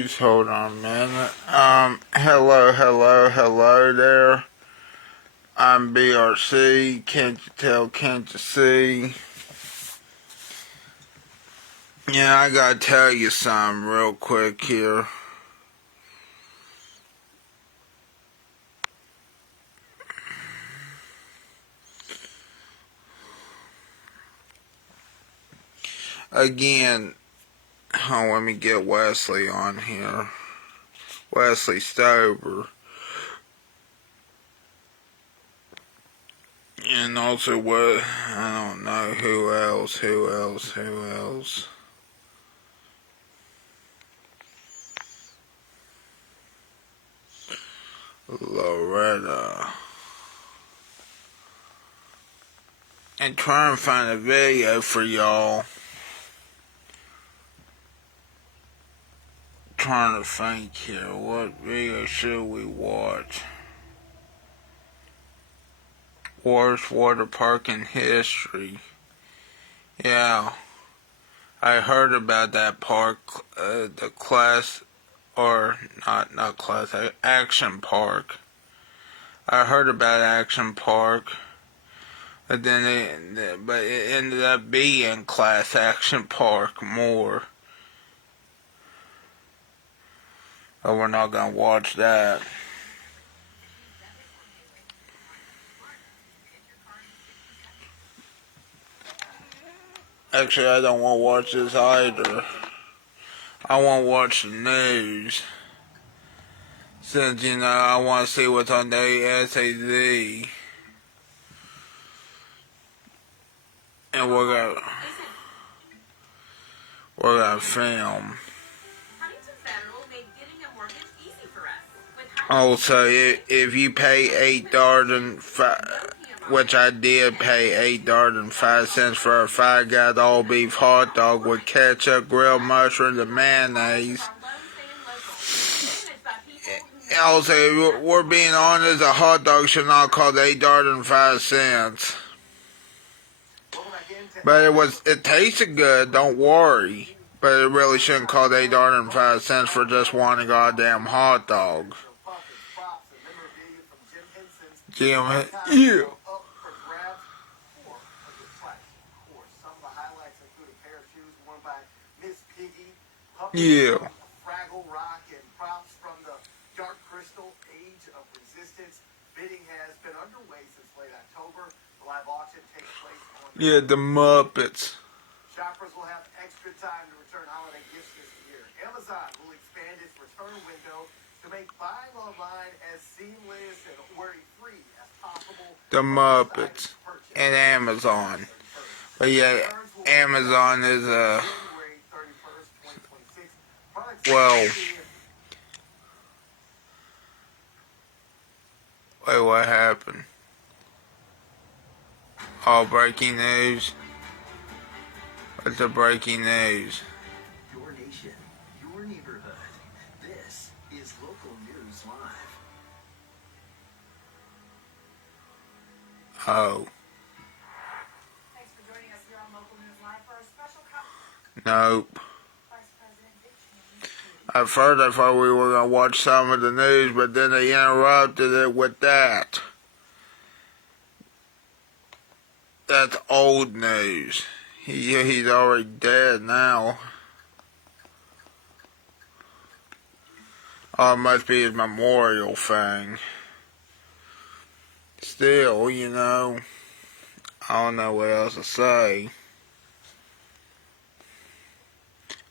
Just hold on a minute. Hello there. I'm BRC. Can't you tell? Can't you see? Yeah, I gotta tell you something real quick here. Again, let me get Wesley on here. Wesley Stover. And also what, I don't know who else. Loretta. And try and find a video for y'all. Trying to think here, what video should we watch? Worst water park in history. Yeah, I heard about that park, the class, or not class, Action Park. I heard about Action Park, but then it ended up being Class Action Park more. But we're not gonna watch that. Actually, I don't want to watch this either. I want to watch the news. Since, I want to see what's on WSAZ. And we're gonna film. Also, if you pay $8.05, which I did pay $8.05 for a 5-gallon all beef hot dog with ketchup, grilled mushrooms, and mayonnaise. Also, if we're being honest, a hot dog should not cost $8.05. But it tasted good, don't worry. But it really shouldn't cost $8.05 for just one goddamn hot dog. Jim, yeah. Yeah. Fraggle Rock and props from the Dark Crystal Age of Resistance. Bidding has been underway since late October. The live auction takes place on the Muppets. Shoppers will have extra time to return holiday gifts this year. Amazon will expand its return window to make buying online as seamless and worry-free as possible. The Muppets and Amazon. But yeah, Amazon is well, wait, what happened? Oh, breaking news. What's the breaking news? Your nation, your neighborhood. This is Local News Live. Oh. Thanks for joining us here on Local News Live for a special Nope. At first I thought we were going to watch some of the news, but then they interrupted it with that. That's old news. He's already dead now. Oh, it must be his memorial thing. Still, I don't know what else to say.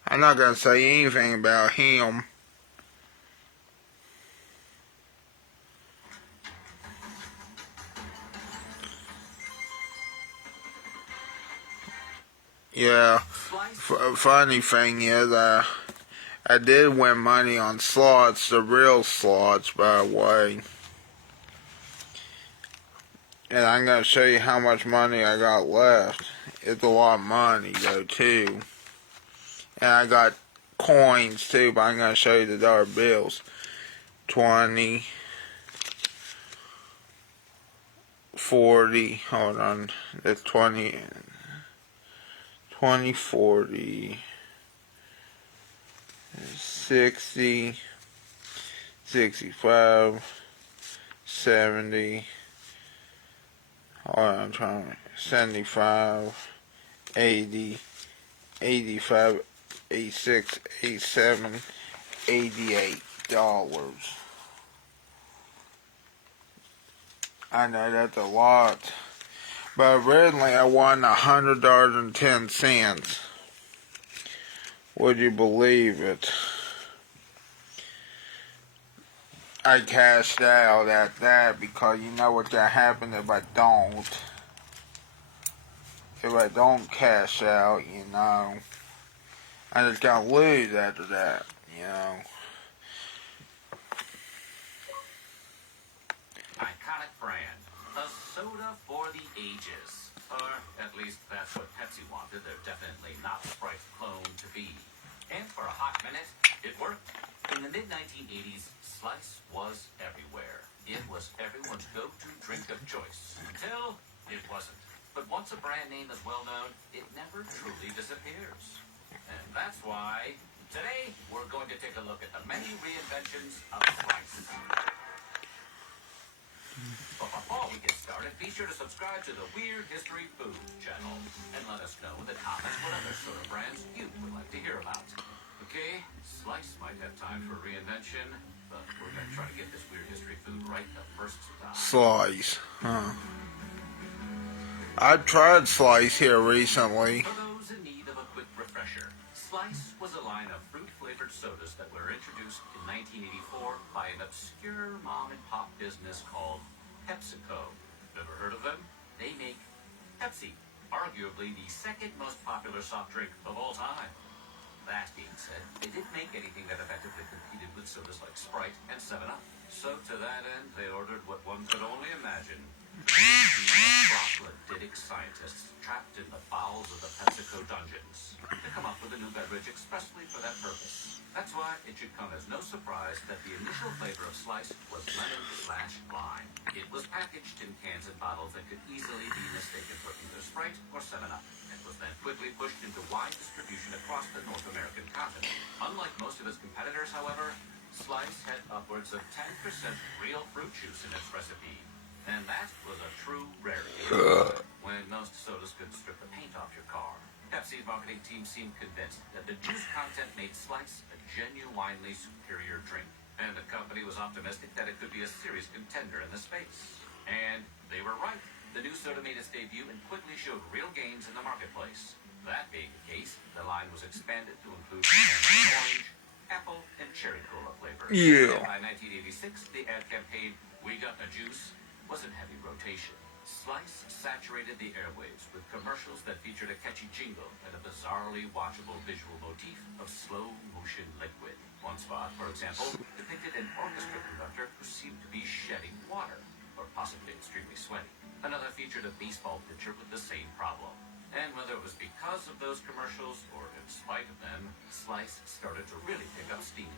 I'm not going to say anything about him. Yeah, funny thing is, I did win money on slots, the real slots, by the way. And I'm going to show you how much money I got left. It's a lot of money, though, too. And I got coins too, but I'm going to show you the dollar bills. 20, 40, hold on, that's 20, 40, 60, 65, 70, I'm trying 75, 80, 85, 86, 87, $88. I know that's a lot, but originally I won $100.10. Would you believe it? I cashed out at that because you know what's gonna happen if I don't. If I don't cash out, you know, I'm just gonna lose after that, you know. Iconic brand. A soda for the ages. Or at least that's what Pepsi wanted their definitely not Sprite clone to be. And for a hot minute, it worked. In the mid-1980s, Slice was everywhere. It was everyone's go-to drink of choice. Until it wasn't. But once a brand name is well known, it never truly disappears. And that's why today we're going to take a look at the many reinventions of Slice. But before we get started, be sure to subscribe to the Weird History Food channel and let us know in the comments what other soda brands you would like to hear about. Okay, Slice might have time for reinvention, but we're going to try to get this Weird History Food right the first time. Slice, huh? I've tried Slice here recently. For those in need of a quick refresher, Slice was a line of fruit-flavored sodas that were introduced in 1984 by an obscure mom-and-pop business called PepsiCo. Never heard of them? They make Pepsi, arguably the second most popular soft drink of all time. That being said, they didn't make anything that effectively competed with sodas like Sprite and 7-Up. So to that end, they ordered what one could only imagine. Troglodytic scientists trapped in the bowels of the PepsiCo dungeons to come up with a new beverage expressly for that purpose. That's why it should come as no surprise that the initial flavor of Slice was lemon/lime. It was packaged in cans and bottles that could easily be mistaken for either Sprite or 7-Up, and was then quickly pushed into wide distribution across the North American continent. Unlike most of its competitors, however, Slice had upwards of 10% real fruit juice in its recipe. And that was a true rarity when most sodas could strip the paint off your car. Pepsi's marketing team seemed convinced that the juice content made Slice a genuinely superior drink, and the company was optimistic that it could be a serious contender in the space. And they were right. The new soda made its debut and quickly showed real gains in the marketplace. That being the case, the line was expanded to include orange, apple, and cherry cola flavors. Yeah. And by 1986, the ad campaign, "We Got the Juice," was in heavy rotation. Slice saturated the airwaves with commercials that featured a catchy jingle and a bizarrely watchable visual motif of slow-motion liquid. One spot, for example, depicted an orchestra conductor who seemed to be shedding water, or possibly extremely sweaty. Another featured a baseball pitcher with the same problem. And whether it was because of those commercials or in spite of them, Slice started to really pick up steam.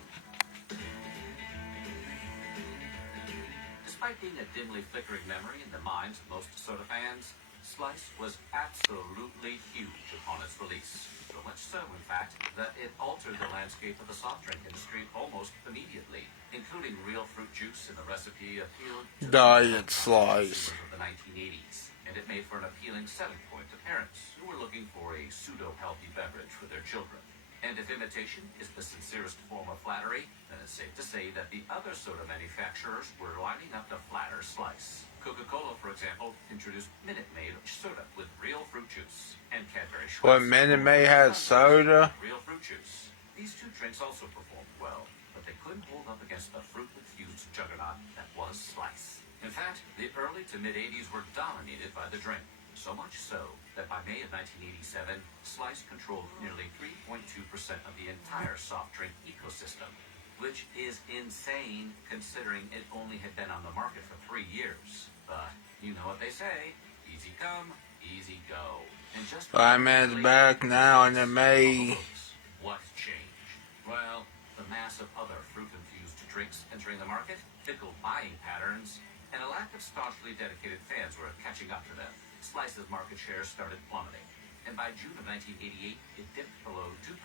Despite being a dimly flickering memory in the minds of most soda fans, Slice was absolutely huge upon its release. So much so, in fact, that it altered the landscape of the soft drink industry almost immediately, including real fruit juice in the recipe appealed to Diet Slice of the 1980s, and it made for an appealing selling point to parents who were looking for a pseudo-healthy beverage for their children. And if imitation is the sincerest form of flattery, then it's safe to say that the other soda manufacturers were lining up to flatter Slice. Coca-Cola, for example, introduced Minute Maid soda with real fruit juice, and Cadbury Schweppes. What, Minute Maid has soda? Real fruit juice. These two drinks also performed well, but they couldn't hold up against the fruit-infused juggernaut that was Slice. In fact, the early to mid-80s were dominated by the drink. So much so that by May of 1987, Slice controlled nearly 3.2% of the entire soft drink ecosystem, which is insane considering it only had been on the market for 3 years. But you know what they say, easy come, easy go. And just 5 minutes back now in the May. What changed? Well, the mass of other fruit-infused drinks entering the market, fickle buying patterns, and a lack of staunchly dedicated fans were catching up to them. Slice's market share started plummeting, and by June of 1988, it dipped below 2%.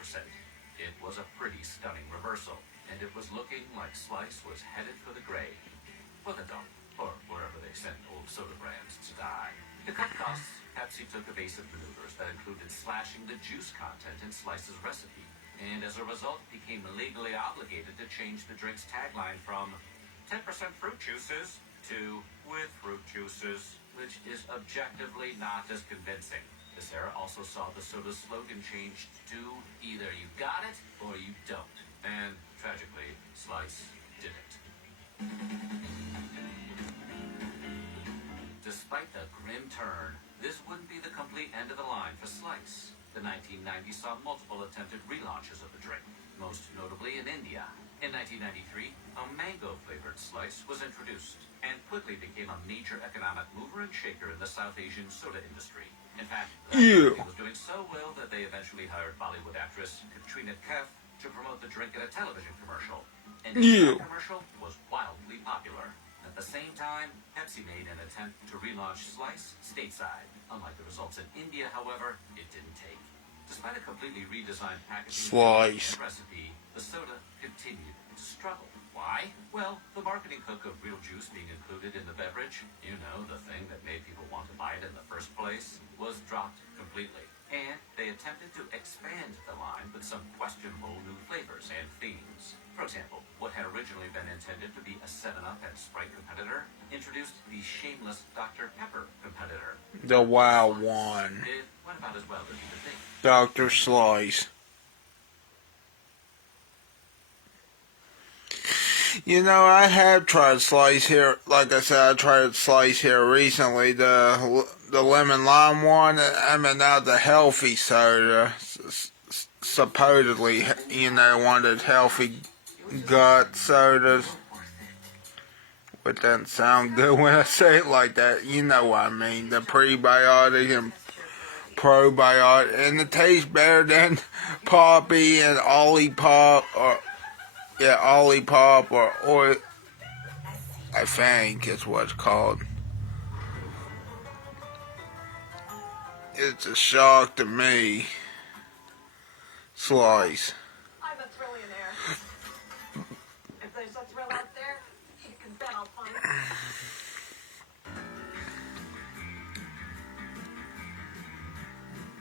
It was a pretty stunning reversal, and it was looking like Slice was headed for the grave. For the dump, or wherever they send old soda brands to die. To cut costs, Pepsi took evasive maneuvers that included slashing the juice content in Slice's recipe, and as a result became legally obligated to change the drink's tagline from 10% fruit juices to with fruit juices, which is objectively not as convincing. This era also saw the soda's slogan changed to either you got it or you don't. And tragically, Slice didn't. Despite the grim turn, this wouldn't be the complete end of the line for Slice. The 1990s saw multiple attempted relaunches of the drink, most notably in India. In 1993, a mango-flavored Slice was introduced and quickly became a major economic mover and shaker in the South Asian soda industry. In fact, the company was doing so well that they eventually hired Bollywood actress Katrina Kaif to promote the drink in a television commercial. And the commercial was wildly popular. At the same time, Pepsi made an attempt to relaunch Slice stateside. Unlike the results in India, however, it didn't take. Despite a completely redesigned packaging and recipe, the soda continued to struggle. Why? Well, the marketing hook of real juice being included in the beverage, you know, the thing that made people want to buy it in the first place, was dropped completely. And they attempted to expand the line with some questionable new flavors and themes. For example, what had originally been intended to be a 7-Up and Sprite competitor introduced the shameless Dr. Pepper competitor. The Wow one. It went about as well as you would think. Dr. Slice. You know, I have tried Slice here. Like I said, I tried Slice here recently. The lemon lime one. I mean, now the healthy soda. Supposedly, you know, one of those healthy gut sodas. But doesn't sound good when I say it like that. You know what I mean. The prebiotic and probiotic. And it tastes better than Poppy and Olipop or... Yeah, Olipop or I think is what it's called. It's a shock to me. Slice. I'm a trillionaire. If there's a thrill out there, you can bet I'll find it.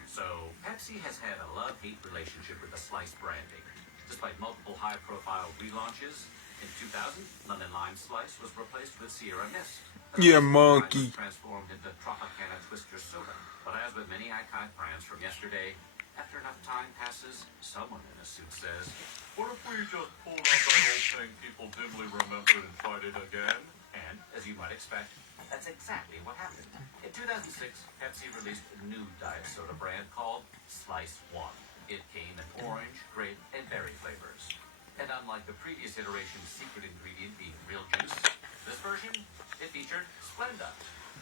So, Pepsi has had a love-hate relationship with the Slice branding. Despite multiple high-profile relaunches, in 2000, Lemon Lime Slice was replaced with Sierra Mist. Yeah, monkey. Transformed into Tropicana Twister Soda. But as with many iconic brands from yesterday, after enough time passes, someone in a suit says, "What if we just pulled out that old thing people dimly remembered and tried it again?" And, as you might expect, that's exactly what happened. In 2006, Pepsi released a new diet soda brand called Slice One. It came in orange, grape, and berry flavors. And unlike the previous iteration's secret ingredient being real juice, this version, it featured Splenda,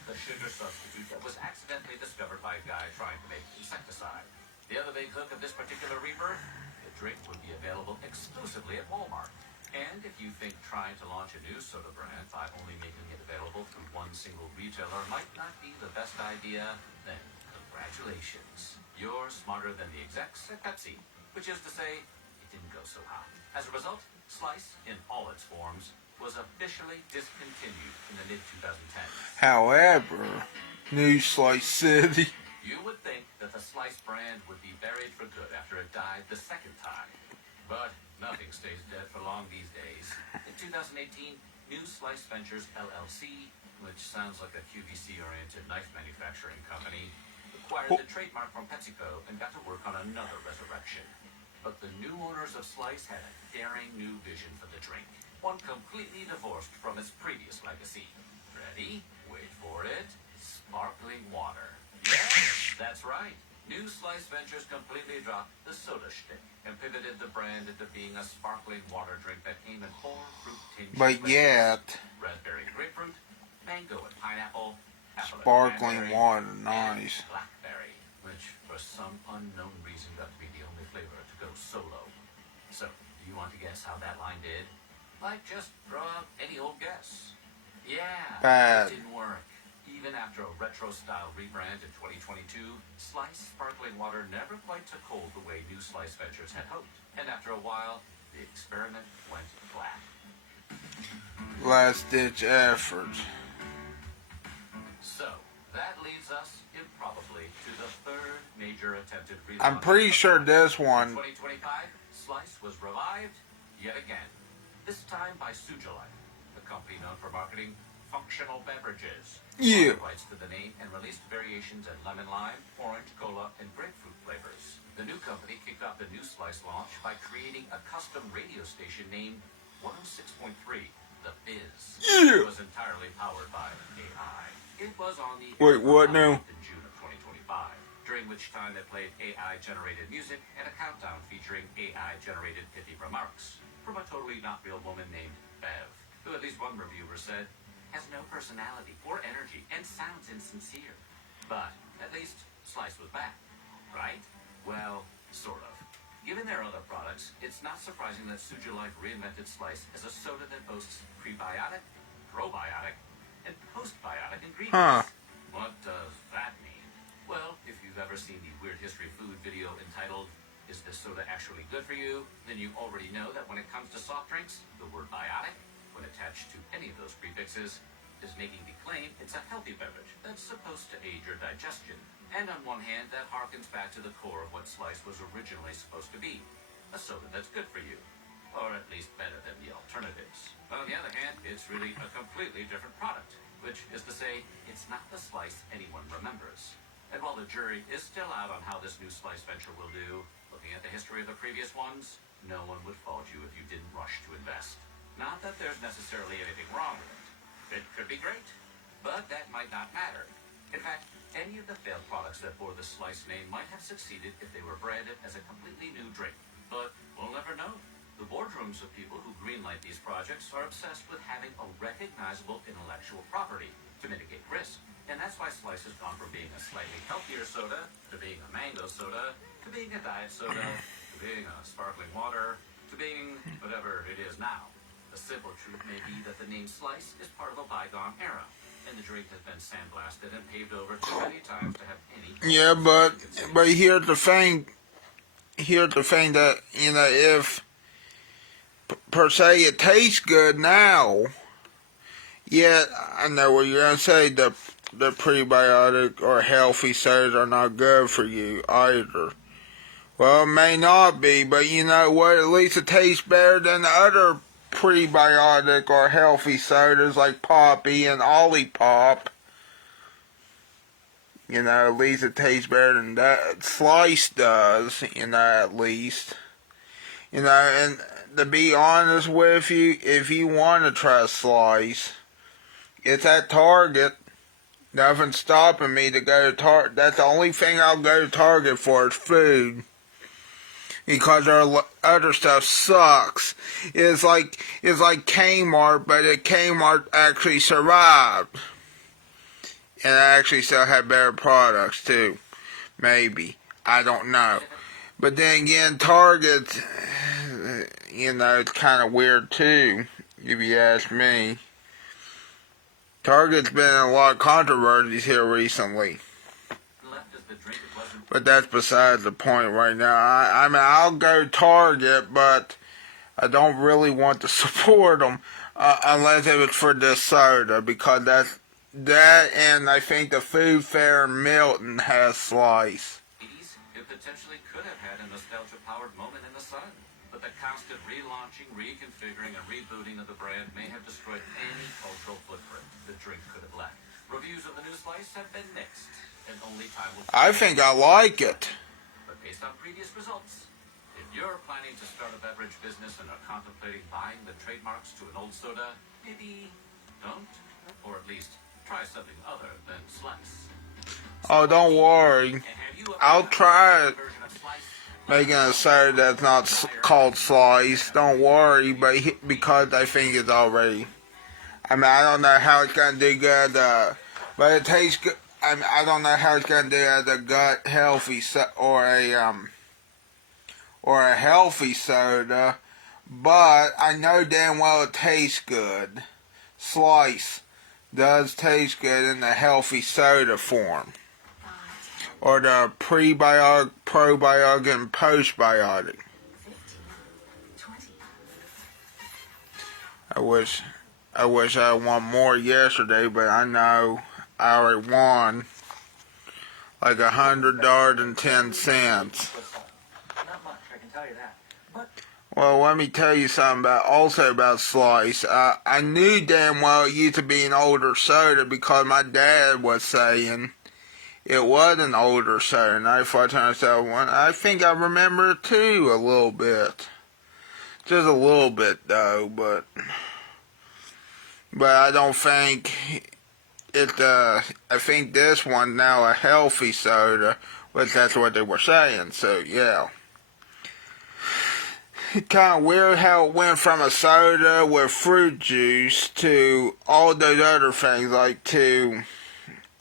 the sugar substitute that was accidentally discovered by a guy trying to make insecticide. The other big hook of this particular rebirth, the drink would be available exclusively at Walmart. And if you think trying to launch a new soda brand by only making it available through one single retailer might not be the best idea, then congratulations. You're smarter than the execs at Pepsi, which is to say, it didn't go so hot. As a result, Slice, in all its forms, was officially discontinued in the mid-2010s. However, New Slice City. You would think that the Slice brand would be buried for good after it died the second time. But nothing stays dead for long these days. In 2018, New Slice Ventures LLC, which sounds like a QVC-oriented knife manufacturing company, acquired the trademark from PepsiCo and got to work on another resurrection. But the new owners of Slice had a daring new vision for the drink, one completely divorced from its previous legacy. Ready? Wait for it. Sparkling water. Yes, that's right. New Slice Ventures completely dropped the soda shtick and pivoted the brand into being a sparkling water drink that came in 4 fruit-tinged But flavors. yet, Raspberry grapefruit, mango and pineapple, apple and sparkling cranberry, water, and nice. blackberry, which for some unknown reason got to be the only flavor to go solo. So, do you want to guess how that line did? Like, just throw out any old guess. Yeah, Bad. it didn't work. Even after a retro-style rebrand in 2022, Slice sparkling water never quite took hold the way new Slice Ventures had hoped. And after a while, the experiment went flat. Last-ditch effort. So, that leads us improbably to the third major attempted relaunch. I'm pretty sure this one. 2025, Slice was revived yet again. This time by Sujalife, a company known for marketing functional beverages. Yeah. Rights to the name and released variations in lemon lime, orange, cola, and grapefruit flavors. The new company kicked off the new Slice launch by creating a custom radio station named 106.3, The Biz. Yeah. It was entirely powered by AI. It was on the Wait, what now? in June of 2025, during which time it played AI-generated music and a countdown featuring AI-generated pithy remarks from a totally not real woman named Bev, who at least one reviewer said has no personality or energy and sounds insincere. But at least Slice was back, right? Well, sort of. Given their other products, it's not surprising that Sujalife reinvented Slice as a soda that boasts prebiotic, probiotic, and postbiotic ingredients. What does that mean? Well, if you've ever seen the Weird History Food video entitled, "Is this soda actually good for you?" then you already know that when it comes to soft drinks, the word biotic, when attached to any of those prefixes, is making the claim it's a healthy beverage that's supposed to aid your digestion. And on one hand, that harkens back to the core of what Slice was originally supposed to be, a soda that's good for you, or at least better than the alternatives. But on the other hand, it's really a completely different product, which is to say, it's not the Slice anyone remembers. And while the jury is still out on how this new Slice venture will do, looking at the history of the previous ones, no one would fault you if you didn't rush to invest. Not that there's necessarily anything wrong with it. It could be great, but that might not matter. In fact, any of the failed products that bore the Slice name might have succeeded if they were branded as a completely new drink. But we'll never know. The boardrooms of people who greenlight these projects are obsessed with having a recognizable intellectual property to mitigate risk. And that's why Slice has gone from being a slightly healthier soda, to being a mango soda, to being a diet soda, to being a sparkling water, to being whatever it is now. The simple truth may be that the name Slice is part of a bygone era, and the drink has been sandblasted and paved over too many times to have any... Yeah, but here's the thing that, you know, if per se it tastes good now, yet I know what you're gonna say, the prebiotic or healthy sodas are not good for you either. Well, it may not be, but you know what, at least it tastes better than the other prebiotic or healthy sodas like Poppy and Olipop. You know, at least it tastes better than that Slice does, you know, at least. You know, and to be honest with you, if you want to try Slice, it's at Target. Nothing's stopping me to go to Target. That's the only thing I'll go to Target for is food. Because our other stuff sucks. It's like Kmart, but Kmart actually survived. And I actually still have better products too. Maybe. I don't know. But then again, Target, you know, it's kind of weird too, if you ask me. Target's been in a lot of controversies here recently. But that's besides the point right now. I mean, I'll go Target, but I don't really want to support them unless it was for this soda, because that and I think the food fair in Milton has Slice. It potentially could have had a nostalgia-powered moment in the sun, but the constant relaunching, reconfiguring, and rebooting of the brand may have destroyed any cultural footprint the drink could have left. Reviews of the new Slice have been mixed, and only time will tell. I think I like it. But based on previous results, if you're planning to start a beverage business and are contemplating buying the trademarks to an old soda, maybe don't, or at least try something other than Slice. Oh, don't worry. I'll try it. Making a soda that's not called Slice. Don't worry, but because I think it's already... I mean, I don't know how it's gonna do good, but it tastes good. I mean, I don't know how it's gonna do as a gut healthy or a healthy soda, but I know damn well it tastes good. Slice, does taste good in the healthy soda form, or the prebiotic, probiotic, and postbiotic. 15, 20. I wish I won more yesterday, but I know I already won like $100.10. Not much, I can tell you that. But Well, let me tell you something about Slice. I knew damn well it used to be an older soda because my dad was saying it was an older soda, and I thought to myself, well, I think I remember it too a little bit. Just a little bit though, but I don't think it, I think this one now a healthy soda, but that's what they were saying, so yeah. It's kind of weird how it went from a soda with fruit juice to all those other things, like to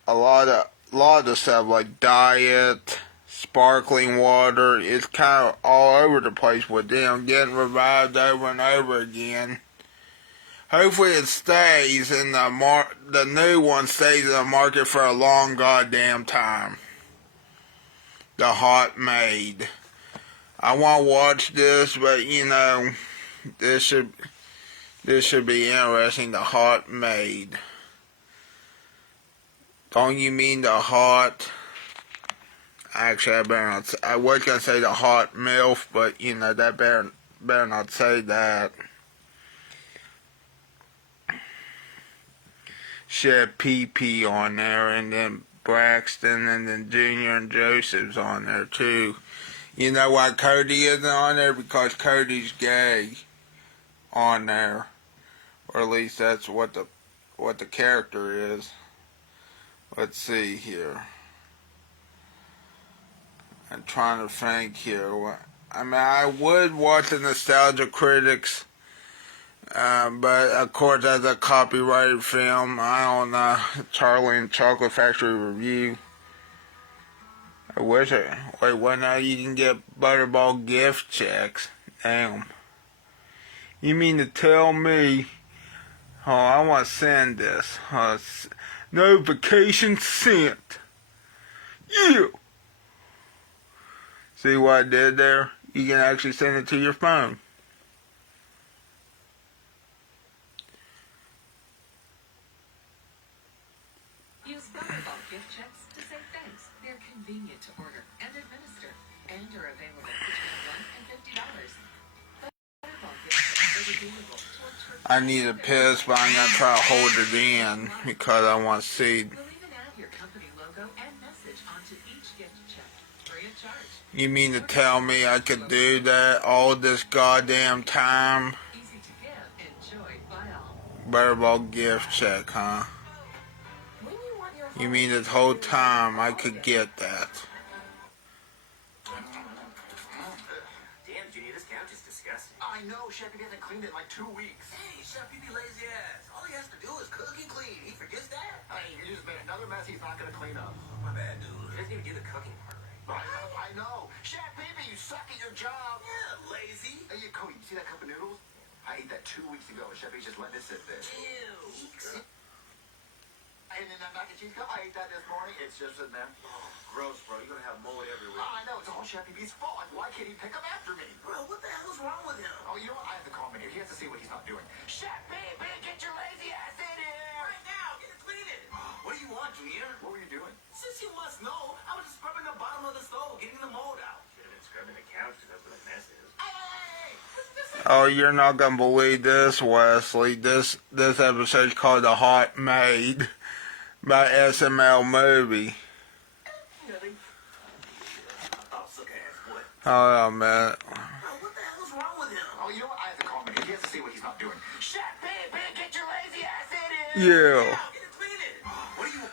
a lot of stuff like diet, sparkling water. It's kind of all over the place with them, getting revived over and over again. Hopefully it stays in the new one stays in the market for a long goddamn time. The hot MAID. I want to watch this, but you know, this should be interesting. The hot MAID. Don't you mean the hot? Actually, I better not. I was gonna say the hot MILF, but you know that better not say that. Shed PP on there, and then Braxton, and then Junior and Joseph's on there too. You know why Cody isn't on there? Because Cody's gay on there, or at least that's what the character is. Let's see here. I'm trying to think here. I mean, I would watch the Nostalgia Critics, but of course that's a copyrighted film. I don't know. Charlie and Chocolate Factory Review. I wish it. Wait, what now? You can get Butterball gift checks. Damn. You mean to tell me? Oh, I want to send this. Notification sent. Yeah. See what I did there? You can actually send it to your phone. Use Butterball gift checks to say thanks. They're convenient to order and administer, and are available between $1 and $50. Butterball gift checks are redeemable towards I need a piss, but I'm going to try to hold it in because I want to see. We'll even add your company logo and message onto each gift check, free of charge. You mean to tell me I could do that all this goddamn time? Easy to give, enjoyed by all. Butterball gift check, huh? When you want your You mean this whole time I could get that? damn, Junior, this couch is disgusting. I know, Chef, he hasn't cleaned it in like 2 weeks. Hey, Chef, you be lazy ass. All he has to do is cook and clean. He forgets that. Hey, he just made another mess he's not gonna clean up. My bad, dude. He doesn't even do the cooking part right. I know. Chef, baby, you suck at your job. Yeah, lazy. Hey, Cody, you see that cup of noodles? I ate that 2 weeks ago, and Chef, he's just letting it sit there. Ew. And then that mac and cheese cup, I ate that this morning. It's just sitting there. Gross, bro. You're gonna have mold everywhere. I know, it's all Chef B's fault. Why can't he pick up after me? Bro, what the hell is wrong with him? Oh, you know what? I have to call him in here. He has to see what he's not doing. Chef baby, get your lazy ass in here! Right now, get it cleaning. What do you want, Junior? What were you doing? Since you must know, I was just scrubbing the bottom of the stove, getting the mold out. Should have been scrubbing the couch, because that's what a mess is. Oh, you're not gonna believe this, Wesley. This episode's called The Hot MAID by SML Movie. Nothing. Oh, suck ass, what? Hold on a minute. Bro, what the hell is wrong with him? Oh, you know what? I have to call him in here. He has to see what he's not doing. Chef baby, get your lazy ass in here! Yeah. Now, get it cleaning. What do you...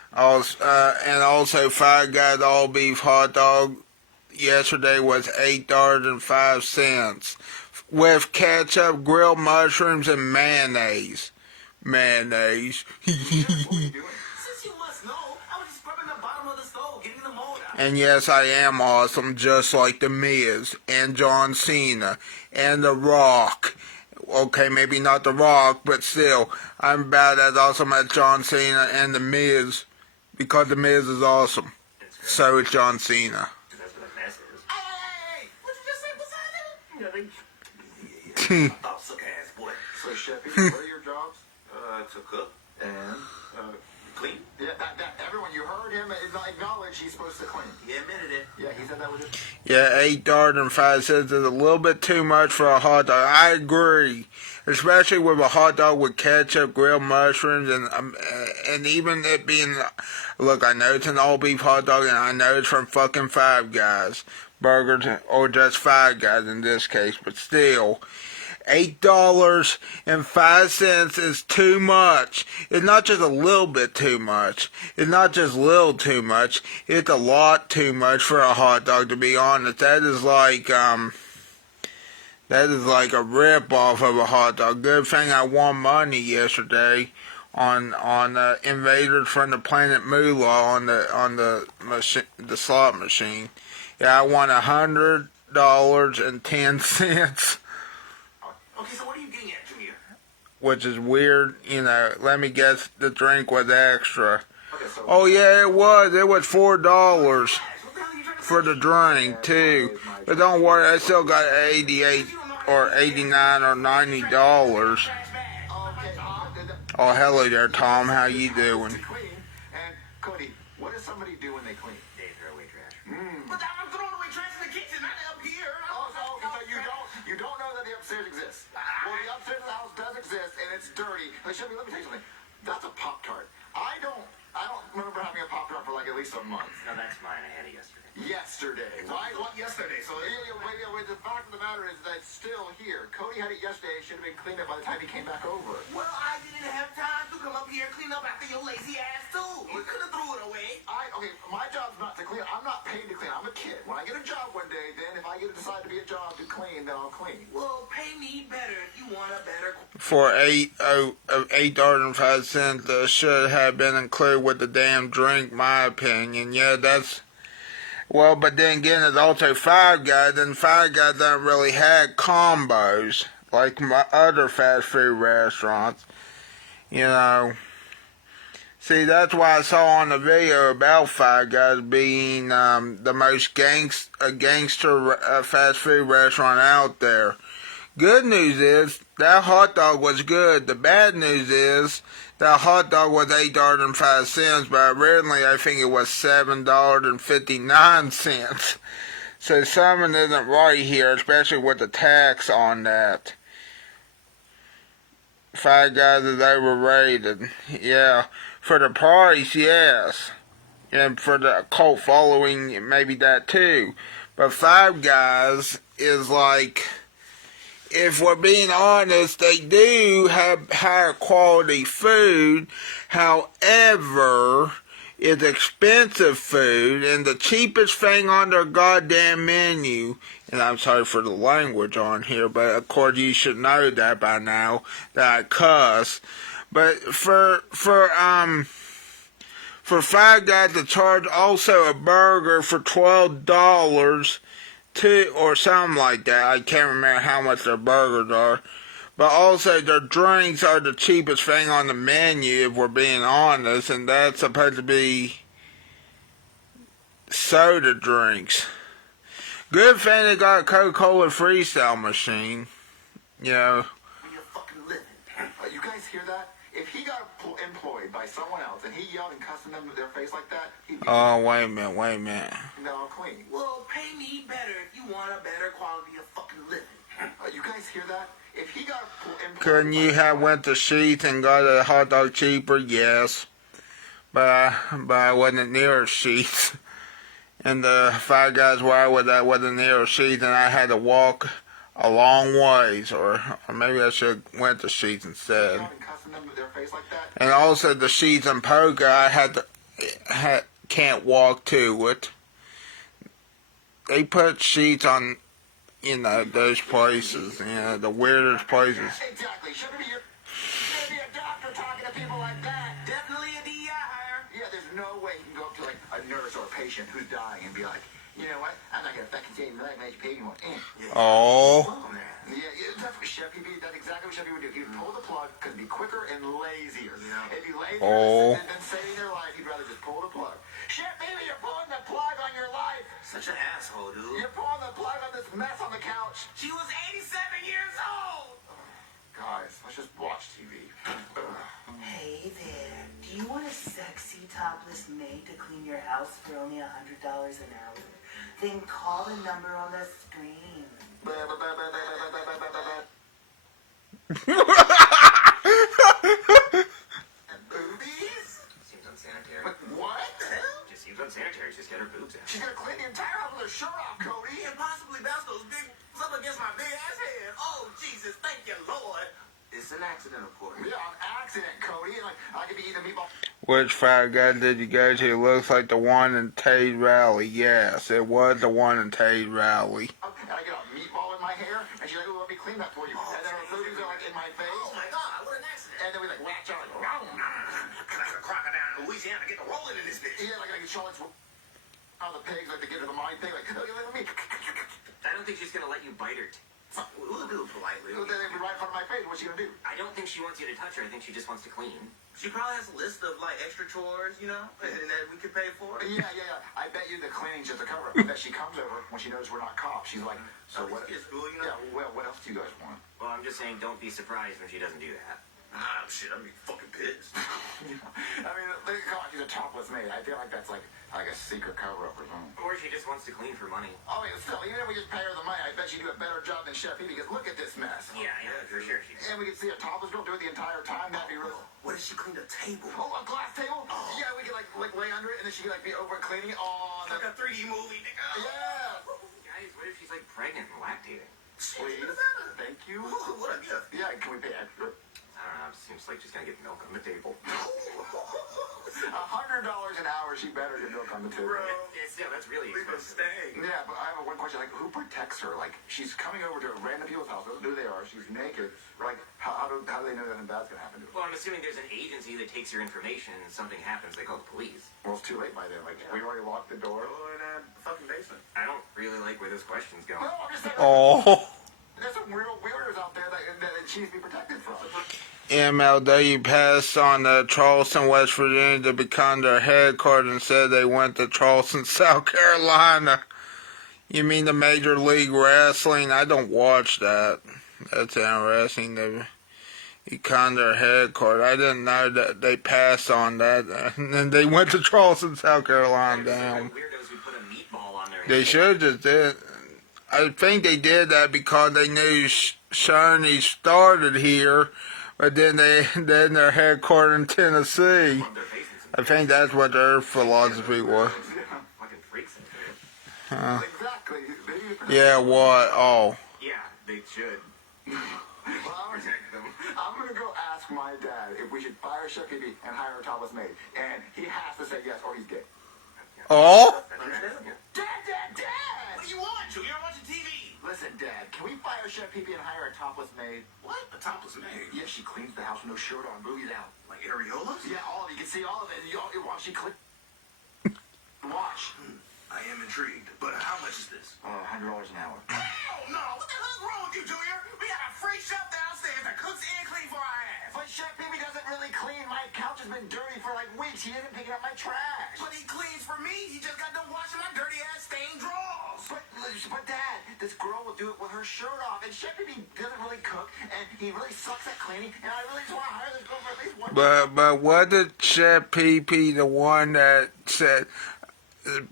And also Five Guys all beef hot dog yesterday was $8.05 with ketchup, grilled mushrooms, and mayonnaise. Mayonnaise. What were you doing? Since you must know, I was just scrubbing the bottom of the stove, getting the mold out. And yes, I am awesome, just like The Miz and John Cena and The Rock. Okay, maybe not The Rock, but still, I'm about as awesome as John Cena and The Miz, because The Miz is awesome. So is John Cena. That's what a mess is. Hey! What you just say, Poseidon? Nothing. Oh, suck ass boy. So, Sheppy, what are your jobs? To cook. And? Clean. Yeah, everyone, you heard him acknowledge he's supposed to clean. He admitted it. Yeah, he said that was it. Yeah, $8.05 is a little bit too much for a hot dog. I agree, especially with a hot dog with ketchup, grilled mushrooms, and even it being. Look, I know it's an all beef hot dog, and I know it's from fucking Five Guys burgers, or just Five Guys in this case, but still. $8.05 is too much. It's not just a little bit too much. It's not just little too much. It's a lot too much for a hot dog, to be honest. That is like a rip off of a hot dog. Good thing I won money yesterday on Invaders from the Planet Moolah on the slot machine. Yeah, I won $100.10. Okay, so what are you getting at, Junior? Which is weird, you know. Let me guess, the drink was extra. Okay, so Oh yeah, it was. It was $4 for the drink too. But don't worry, I still got 88 or 89 or $90. Oh, hello there, Tom. How you doing? clean. And, Cody, what does somebody do when they clean? They throw away trash. But I'm throwing away trash in the kitchen, not up here. Oh, so you don't know that the upstairs exists. Well, the upstairs of the house does exist, and it's dirty. Like, Chevy, let me tell you something. That's a Pop-Tart. I don't remember having a Pop-Tart for like at least a month. No, that's mine. I had it yesterday. Yesterday. Why? What yesterday? So Wait, the fact of the matter is that it's still here. Cody had it yesterday. It should have been cleaned up by the time he came back over. well, I didn't have time to come up here and clean up after your lazy ass too. You could have threw it away. Okay, my job's not to clean. I'm not paid to clean. I'm a kid. When I get a job one day, then if I get to decide to be a job to clean, then I'll clean. Well, pay me better if you want a better. For $8.05, that should have been included with the damn drink, my opinion. Yeah, that's. Well, but then again, it's also Five Guys, and Five Guys don't really have combos like my other fast food restaurants. You know. See, that's why I saw on the video about Five Guys being the most gangster fast food restaurant out there. Good news is, that hot dog was good. The bad news is, that hot dog was $8.05, but originally I think it was $7.59. So something isn't right here, especially with the tax on that. Five Guys is overrated. Yeah, for the price, yes. And for the cult following, maybe that too. But Five Guys is like... If we're being honest, they do have higher quality food. However, it's expensive food and the cheapest thing on their goddamn menu. And I'm sorry for the language on here, but of course you should know that by now that I cuss. But for Five Guys to charge also a burger for $12. Or something like that. I can't remember how much their burgers are. But also their drinks are the cheapest thing on the menu, if we're being honest. And that's supposed to be soda drinks. Good thing they got a Coca-Cola freestyle machine. You know. You're fucking living. You guys hear that? If he got employed by someone else and he yelled and cussed them to their face like that, he'd be... Oh, wait a minute. No, clean. Well, pay me better if you want a better quality of fucking living. You guys hear that? If he got employed... Couldn't you have went to Sheetz and got a hot dog cheaper? Yes. But I wasn't near Sheetz. And the Five Guys where I was at wasn't near Sheetz, and I had to walk a long ways. Or maybe I should have went to Sheetz instead. And also the Sheetz and Poker, I can't walk to it. They put Sheetz on, you know, those places, you know, the weirdest places. Exactly. Shouldn't be a doctor talking to people like that. Definitely a DI hire. Yeah, there's no way you can go up to like a nurse or a patient who's dying and be like, You know what? I'm not gonna fucking say my life pay anymore. Oh. That's what Chef PB. That's exactly what Chef PB would do. He'd pull the plug because it'd be quicker and lazier. Yeah. It'd be lazier Oh. than saving their life. He'd rather just pull the plug. Chef PB, you're pulling the plug on your life. Such an asshole, dude. You're pulling the plug on this mess on the couch. She was 87 years old. Guys, let's just watch TV. Hey there. Do you want a sexy topless maid to clean your house for only $100 an hour? Then call the number on the screen. Boobies? Seems unsanitary. What? Just seems unsanitary. Just get her boobs out. She's gonna clean the entire house with her shirt off, Cody. And possibly bounce those big up against my big ass head. Oh, Jesus, thank you, Lord. It's an accident, of course. Yeah, an accident, Cody. Like, I could be eating a meatball. Which fire gun did you go to? Looks like the one in Tate Rally. Yes, it was the one in Tate Rally. And I get a meatball in my hair, and she's like, oh, let me clean that for you. And then her boobies are like in my face. Oh, my God, what an accident. And then we like latch on, like, Like a crocodile in Louisiana, get the rolling in this bitch. yeah, like Charlotte's how the pigs like to get to the MAID thing, like, oh, you let me. I don't think she's going to let you bite her. We'll do it politely. Then they'd be right in front of my face. What's she gonna do? I don't think she wants you to touch her. I think she just wants to clean. She probably has a list of, like, extra chores, you know, and that we could pay for. Yeah. I bet you the cleaning's just a cover-up. I bet she comes over when she knows we're not cops. She's like, so what? It's cool, you know? Yeah, well, what else do you guys want? Well, I'm just saying, don't be surprised when she doesn't do that. Ah, shit, I'd be fucking pissed. I mean, they call it, she's a topless maid. I feel like that's like a secret cover-up or something. Or she just wants to clean for money. Oh, yeah, still, even if we just pay her the money, I bet she'd do a better job than Chef E because look at this mess. Yeah, for sure. And we could see a topless girl do it the entire time. That'd be really. What if she cleaned a table? Oh, a glass table? Oh. Yeah, we could like lay under it and then she could like be over cleaning. Oh, Like a 3D movie, nigga. yeah. Guys, what if she's like pregnant and lactating? Please. Thank you. What a gift. Yeah, can we pay extra? I don't know, it seems like she's gonna get milk on the table. $100 an hour, she better get milk on the table. Bro, yeah, that's really expensive. Yeah, but I have one question. Like, who protects her? Like, she's coming over to a random people's house. Who they are? She's naked. Like, how do they know that nothing bad's gonna happen to her? Well, I'm assuming there's an agency that takes your information and something happens, they call the police. Well, it's too late by then. Like, we already locked the door. Oh, in a fucking basement. I don't really like where this question's going. No, I'm just saying. Oh. There's some real weirdos out there that she needs to be protected from. MLW passed on Charleston, West Virginia to become their headquarters and said they went to Charleston, South Carolina. You mean the Major League Wrestling? I don't watch that. That's interesting. They become their headquarters. I didn't know that they passed on that. And then they went to Charleston, South Carolina. Damn. Weirdos who put a meatball on their They head. should just did. I think they did that because they knew Shoney started here. But then they're headquartered in Tennessee. Rub their face in some I think that's what their philosophy was. fucking freaks in here. Exactly. Yeah, what? Oh. Yeah, they should. Well, Protect them. I'm gonna go ask my dad if we should fire Chef Pee and hire a topless maid, and he has to say yes or he's gay. Oh? Dad! What do you want, Joe? You're watching TV. Listen, Dad, can we fire Chef Pee and hire a topless maid? What? A topless maid? Yeah, she cleans the house with no shirt on, boobies out. Like areolas? Yeah, all of it. You can see all of it. And you watch she click. Watch. I am intrigued, but how much is this? $100 an hour. Oh, no! What the hell's wrong with you, Junior? We got a free chef downstairs that cooks and cleans for our ass. But Chef Pee doesn't really clean. My couch has been dirty for like weeks. He isn't picking up my trash. But he cleans for me. He just got done washing my dirty ass stained drawers. But Dad, this girl will do it with her shirt off, and Chef Pee doesn't really cook, and he really sucks at cleaning, and I really just want to hire this girl for at least one. But wasn't Chef PP the one that said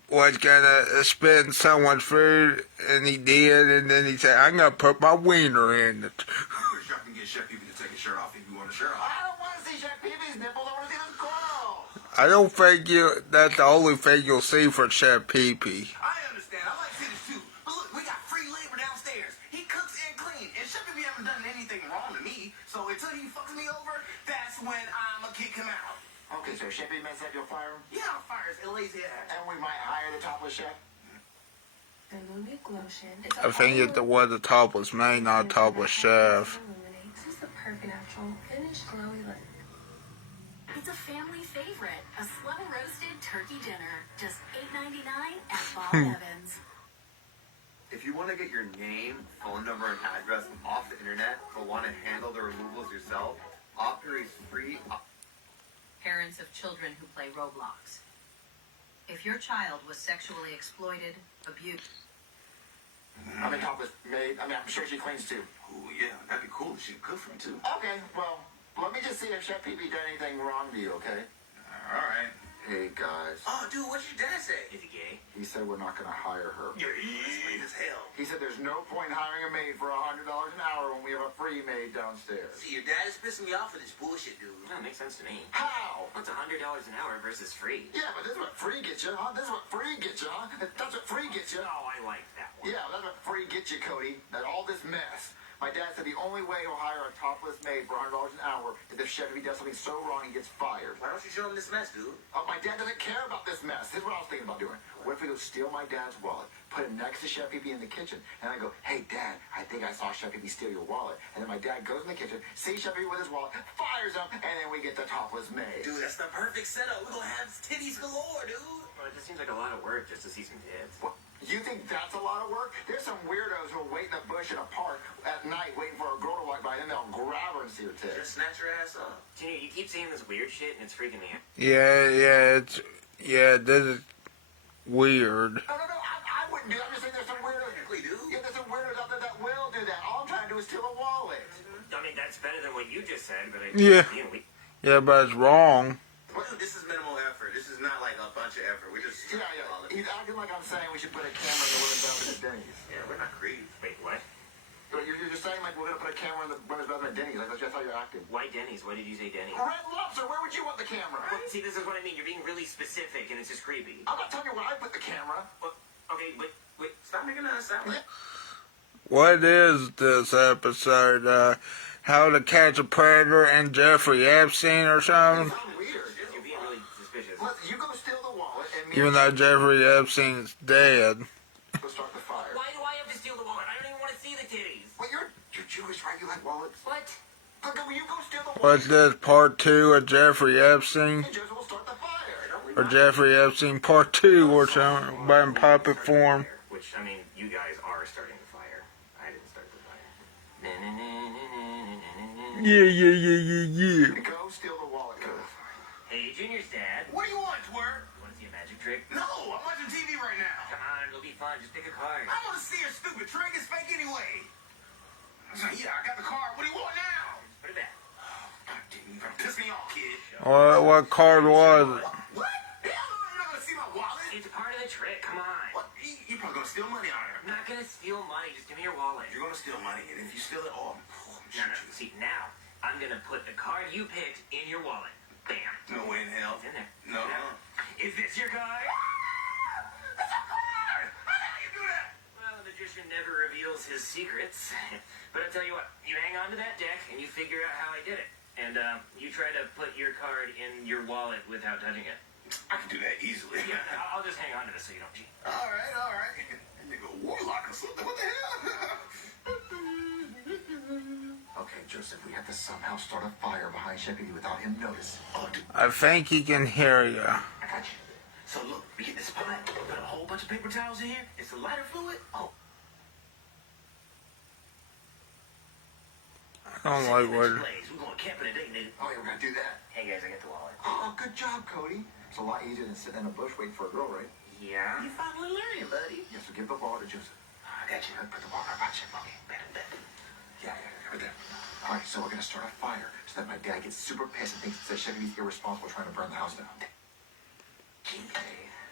was gonna spend someone's food, and he did, and then he said, I'm gonna put my wiener in it. Pretty sure I can get Chef Pee to take his shirt off if you want a shirt off. I don't want to see Chef Pee's nipples. I want to see this girl. I don't think that's the only thing you'll see for Chef PP. I understand. I like cities too. But look, we got free labor downstairs. He cooks and cleans. And Chef Pee haven't done anything wrong to me. So until he fucks me over, that's when I'ma kick him out. Okay, so Chef Pee messed up, you'll fire him? Yeah, I'll fire his lazy ass. And we might hire the topless chef? Illuminate lotion. It's I think it was the topless maid, not topless chef. Illuminates. This is the perfect natural finished glowy look. It's a family favorite, a slow roasted turkey dinner, just $8.99 at Bob Evans. want to get your name, phone number, and address off the internet, but want to handle the removals yourself, Opter is free. Parents of children who play Roblox. If your child was sexually exploited, abused... I'm in top with Maid. I mean, I'm sure she cleans too. Ooh, yeah, that'd be cool if she could cook for me too. Okay, well, let me just see if Chef PB did anything wrong to you, okay? Alright. Hey, guys. Oh, dude, what'd your dad say? Is he gay? He said we're not going to hire her. Yeah, he's lame as hell. He said there's no point hiring a maid for $100 an hour when we have a free maid downstairs. See, your dad is pissing me off with this bullshit, dude. That makes sense to me. How? What's $100 an hour versus free? Yeah, but this is what free gets you, huh? This is what free gets you, huh? That's what free gets you. Oh, I like that one. Yeah, that's what free gets you, Cody. That all this mess. My dad said the only way he'll hire a topless maid for $100 an hour is if Chef PB does something so wrong he gets fired. Why don't you show him this mess, dude? My dad doesn't care about this mess. This is what I was thinking about doing. What if we go steal my dad's wallet, put it next to Chef PB in the kitchen, and I go, hey, Dad, I think I saw Chef PB steal your wallet. And then my dad goes in the kitchen, sees Chef PB with his wallet, fires him, and then we get the topless maid. Dude, that's the perfect setup. We're gonna have titties galore, dude. Well, it just seems like a lot of work just to see some tits. What? You think that's a lot of work? There's some weirdos who will wait in a bush in a park at night waiting for a girl to walk by, and then they'll grab her and see her tits. Just snatch your ass up. Junior, you keep saying this weird shit and it's freaking me out. This is weird. No, I wouldn't do that. I'm just saying there's some weirdos. Yeah, there's some weirdos out there that will do that. All I'm trying to do is steal a wallet. I mean, that's better than what you just said, but Yeah, but it's wrong. Dude, this is minimal effort. This is not like a bunch of effort. We just... Yeah. He's acting like I'm saying we should put a camera in the women's bathroom at Denny's. Yeah, we're not creeps. Wait, what? But you're just saying like we're going to put a camera in the women's bathroom at Denny's. Like, that's just how you're acting. Why Denny's? Why did you say Denny's? Red Lobster, where would you want the camera? Well, see, this is what I mean. You're being really specific and it's just creepy. I'm not telling you where I put the camera. Well, okay, but wait. Stop making us sound like... What is this episode? How to Catch a Predator and Jeffrey Epstein or something? Weird. You're being really suspicious. Look, you go steal the wallet and Even though Jeffrey Epstein's dead. Go start the fire. Why do I have to steal the wallet? I don't even want to see the titties. Well, you're Jewish, right? You like wallets? What? Look, will you go steal the wallet? What's this, part 2 of Jeffrey Epstein? And Joseph will start the fire. Or Jeffrey Epstein part 2 or something, but in puppet form. Which, I mean, you guys are starting the fire. I didn't start the fire. Yeah. Go steal the wallet, Cody. Hey, Junior's dad. What do you want, twerp? You want to see a magic trick? No, I'm watching TV right now. Come on, it'll be fun. Just pick a card. I want to see your stupid trick. It's fake anyway. Yeah, I got the card. What do you want now? Put it back. God damn, you're gonna piss me off, kid. What card was it? What? Hell no, you're not gonna see my wallet. It's a part of the trick. Come on. What? You're probably gonna steal money on her. I'm not gonna steal money. Just give me your wallet. You're gonna steal money, and if you steal it all, No. See, now I'm gonna put the card you picked in your wallet. Bam. no way in hell. It's in there. No. Is this your card? That's a card. How the hell you do that? Well, the magician never reveals his secrets. But I'll tell you what. You hang on to that deck, and you figure out how I did it. And you try to put your card in your wallet without touching it. I can do that easily. Yeah, I'll just hang on to this so you don't cheat. All right. That nigga warlock or something. What the hell? Okay, Joseph, we have to somehow start a fire behind Chef PB without him noticing. Oh, dude, I think he can hear you. I got you. So look, we get this pot, put a whole bunch of paper towels in here. It's a lighter fluid. Oh. I don't like what... We're going camping today, nigga. Oh, yeah, we're going to do that. Hey, guys, I got the wallet. Oh, good job, Cody. It's a lot easier than sitting in a bush waiting for a girl, right? Yeah? You found a little area, buddy. Yeah, so give the wallet to Joseph. I got you. Put the wallet in my pocket. Okay, bet. Yeah, right there. All right, so we're going to start a fire so that my dad gets super pissed and thinks that Chef PB's irresponsible trying to burn the house down.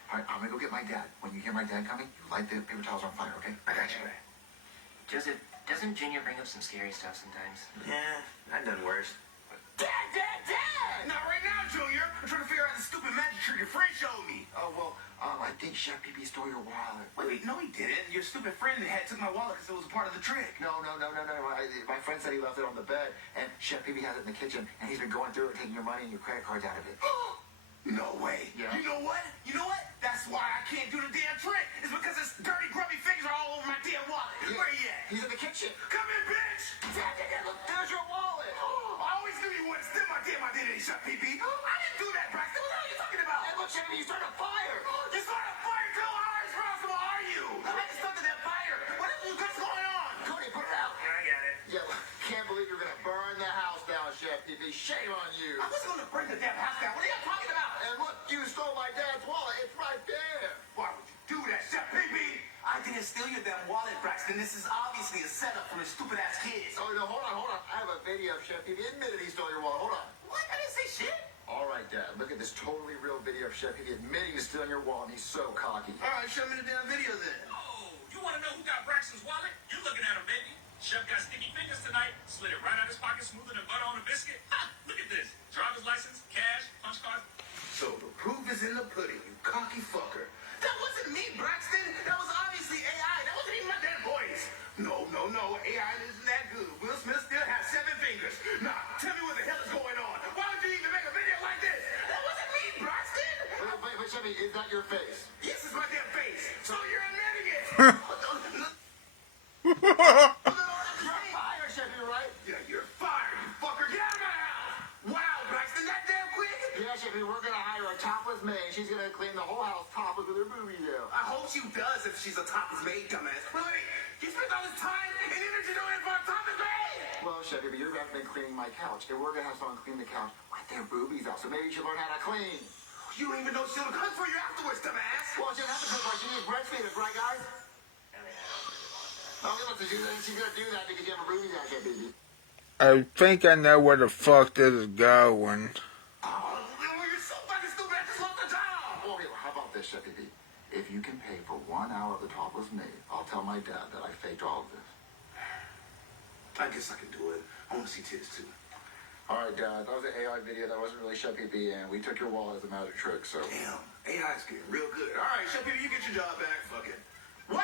All right, I'm going to go get my dad. When you hear my dad coming, you light the paper towels on fire, okay? I got you. Joseph, doesn't Junior bring up some scary stuff sometimes? Yeah, I've done worse. Dad! Not right now, Junior. I'm trying to figure out the stupid magic trick your friend showed me. Oh, well, I think Chef PB stole your wallet. Wait, no, he didn't. Your stupid friend took my wallet because it was a part of the trick. No. My friend said he left it on the bed, and Chef PB has it in the kitchen, and he's been going through it, taking your money and your credit cards out of it. No way. Yeah. You know what? That's why I can't do the damn trick. It's because his dirty, grubby fingers are all over my damn wallet. Yeah. Where he at? He's in the kitchen. Come in, bitch. Dad, look, there's your wallet. I always knew you wouldn't steal my damn identity, Chef PB. I didn't do that, Braxton. What are you talking about? And look, Chef PB, you started a fire. You started a fire, too. How irresponsible are you? I just started that fire. What if What's going on? Cody, put it out. I got it. Yeah, can't believe you're gonna burn the house down, Chef Pee-Pee. Shame on you. I wasn't gonna burn the damn house down. What are you talking about? And look, you stole my dad's wallet. It's right there. Why would you do that, Chef Pee-Pee? I didn't steal your damn wallet, Braxton. This is obviously a setup from his stupid-ass kids. Oh, no, hold on. I have a video of Chef Pee-Pee admitted he stole your wallet. Hold on. What? I didn't say shit. All right, Dad. Look at this totally real video of Chef Pee-Pee admitting to stealing your wallet, and he's so cocky. All right, show me the damn video then. Oh, you want to know who got Braxton's wallet? You looking at him, baby. Chef got sticky fingers tonight. Slid it right out his pocket smoother than butter on a biscuit. Ha! Look at this. Driver's license, cash, punch card. So the proof is in the pudding, you cocky fucker. That wasn't me, Braxton. That was obviously AI. That wasn't even my damn voice. No. AI isn't that good. Will Smith still has 7 fingers. Nah, tell me what the hell is going on. Why would you even make a video like this? That wasn't me, Braxton. Wait, Chef Pee-Pee, is that your face? Yes, it's my damn face. So you're admitting it. You're fired, Chef Pee-Pee, right? Yeah, you're fired, you fucker. Get out of my house. Wow, Braxton, that damn quick. Yeah, Chef Pee-Pee, we're gonna hire a topless maid. She's gonna clean the whole house topless with her boobies out. I hope she does if she's a topless maid, dumbass. Wait, you spent all this time and energy doing it for a topless maid? Well, Chef Pee-Pee, you're gonna have been cleaning my couch, and we're gonna have someone clean the couch with their boobies out. So maybe you should learn how to clean. You don't even know she'll cook for you afterwards, dumbass. Well, she doesn't have to cook for it. She needs breastfeed us, right, guys? Oh, listen, she's gonna do that because you have her boobies out, Chef Pee-Pee. I think I know where the fuck this is going. Oh, you're so fucking stupid. I just lost the job. Well, okay, how about this, Chef Pee-Pee? If you can pay for 1 hour of the topless maid, I'll tell my dad that I faked all of this. I guess I can do it. I want to see tits, too. All right, Dad, that was an AI video. That wasn't really Chef Pee-Pee, and we took your wallet as a magic trick, so... Damn, AI's getting real good. All right, Chef Pee-Pee, you get your job back. Fuck it. Wow!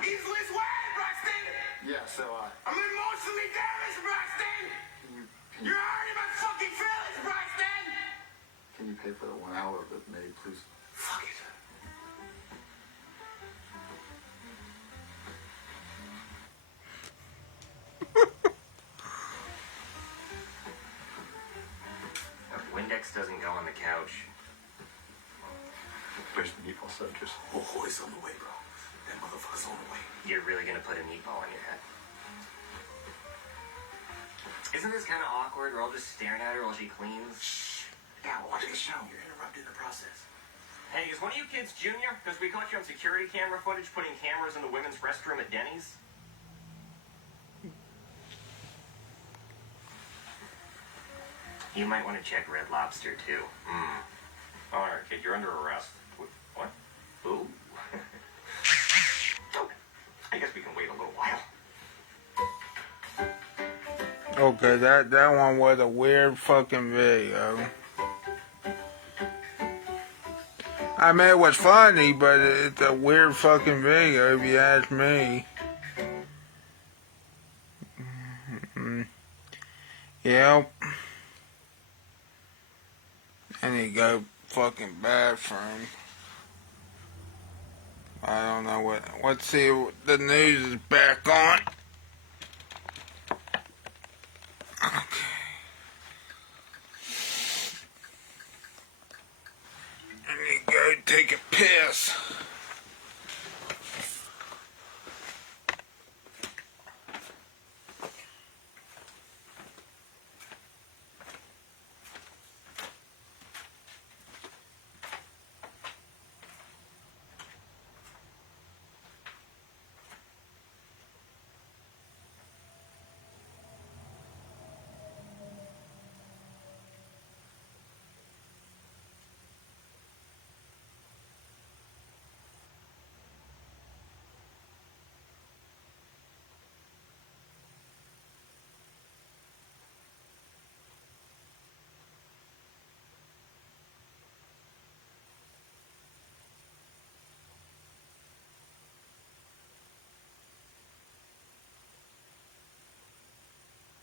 Easiest way, Braxton! Yeah, so, I'm emotionally damaged, Braxton! You're hurting my fucking feelings, Braxton! Can you pay for the 1 hour of the maid, please? Fuck it. Windex doesn't go on the couch. Where's the meatball sandwiches? Oh, it's on the way, bro. That motherfucker's on the way. You're really gonna put a meatball on your head? Isn't this kind of awkward? We're all just staring at her while she cleans. Shh. Yeah, watch the show. You're interrupting the process. Hey, is one of you kids junior? Because we caught you on security camera footage putting cameras in the women's restroom at Denny's. You might want to check Red Lobster, too. All right, kid, you're under arrest. What? Ooh. Oh, I guess we can wait a little while. Okay, that one was a weird fucking video. I mean, it was funny, but it's a weird fucking video if you ask me. Yep. I need to go fucking bathroom. I don't know what. Let's see what the news is back on. Okay. I need to go take a piss.